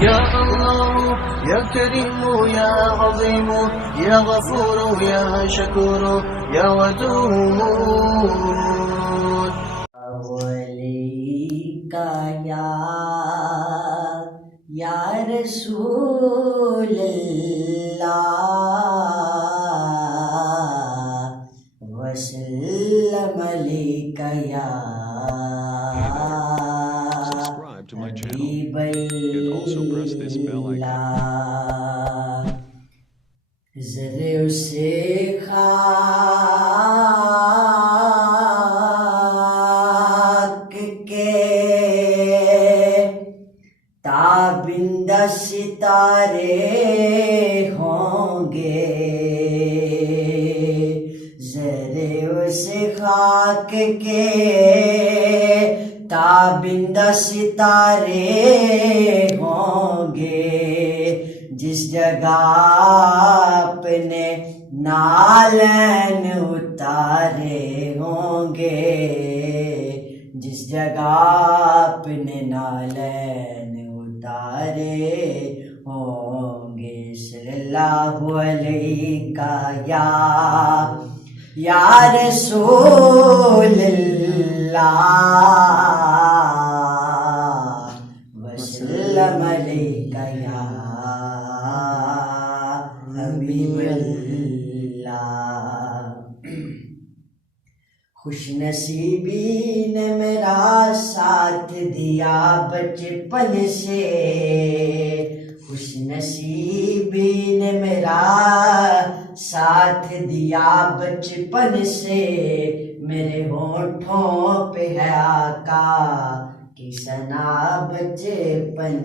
يا الله يا كريم يا عظيم يا غفور يا شكور يا ودود. ولی کا یا رسول اللہ وسلم علیک یا حبیب اللہ. ذرے اسے خاک کے تابندہ ستارے ہوں گے. ذرے اسے خاک کے تابندہ ستارے ہوں گے. جس جگہ اپنے نالین اتارے ہوں گے. جس جگہ اپنے نالین اتارے ہوں گے. صلی اللہ علیہ یا رسول اللہ وسلم علیک یا حبیب اللہ. خوش نصیبی نے میرا ساتھ دیا بچپن سے. خوش نصیبی نے میرا ساتھ دیا بچپن سے. میرے ہونٹوں پہ ہے آقا کی ثنا بچپن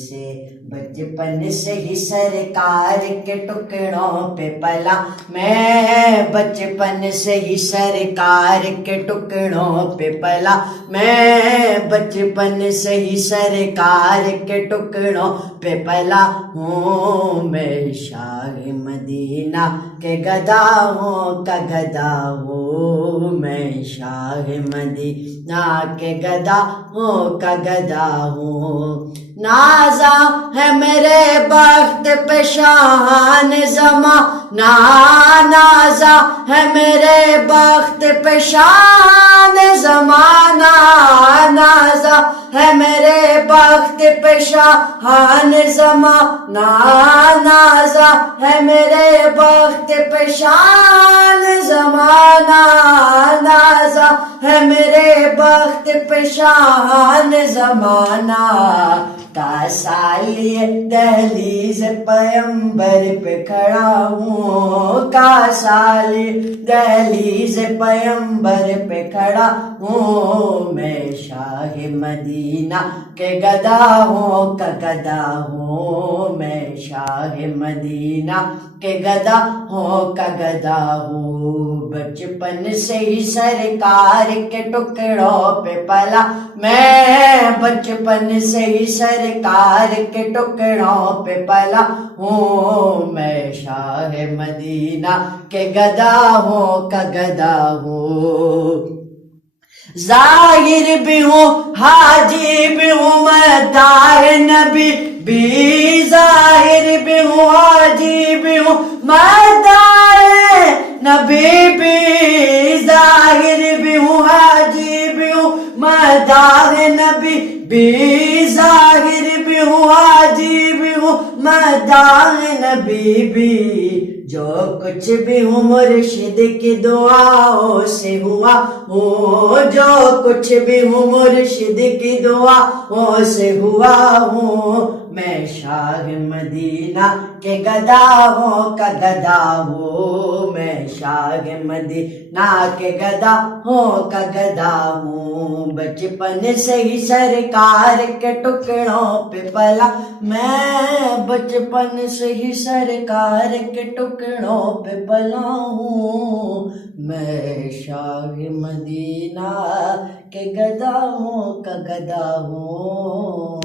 سے. بچپن سے ہی سرکار کے ٹکڑوں پہ پلا میں. بچپن سے ہی سرکار کے ٹکڑوں پہ پلا میں. بچپن سے ہی سرکار کے ٹکڑوں پہ پلا ہوں. میں شاہ مدینہ کے گدا ہوں کا گدا ہوں. میں شاہ مدینہ کے گدا ہوں کا گدا ہوں. نازا ہے میرے بخت پہ شاہان زمانہ. نازا ہے میرے بخت پہ شاہان زمانہ. نازا ہے میرے بخت پہ شاہان زمانہ. نازا ہے میرے بخت پہ شاہان زمانہ. نازا ہے میرے بخت پہ شاہان زمانہ. کا سالی دہلیز پیمبر پہ کھڑا ہوں. کا سالی دہلیز پیمبر پہ کھڑا ہوں. میں شاہ مدینہ کے گدا ہوں کا گدا ہوں. میں شاہ مدینہ کے گدا ہوں کا گدا ہوں. بچپن سے ہی سرکار کے ٹکڑوں پہ پلا میں. بچپن سے ہی سرکار کے ٹکڑوں پہ پلا ہوں. میں شاہ مدینہ کے گدا ہوں کا گدا ہوں. ظاہر بھی ہوں حاجی بھی ہوں مداح نبی بھی. ظاہر بھی ہوں حاجی بھی ہوں مداح نبی بھی. ظاہر بھی ہوں حاجی بھی ہوں مداح نبی بھی. ظاہر بھی ہوں حاجی بھی ہوں مداح نبی بھی. جو کچھ بھی ہوں مرشد کی دعاؤں سے ہوا ہوں. جو کچھ بھی ہوں مرشد کی دعاؤں سے ہوا ہوں. میں شاہ مدینہ کے گدا ہوں کا گدا ہوں. میں شاہ مدینہ کے گدا ہوں کا گدا ہوں. بچپن سے ہی سرکار کے ٹکڑوں پہ پلا میں. بچپن سے ہی سرکار کے ٹکڑوں پہ پلا ہوں. میں شاہ مدینہ کے گدا ہوں کا گدا ہوں.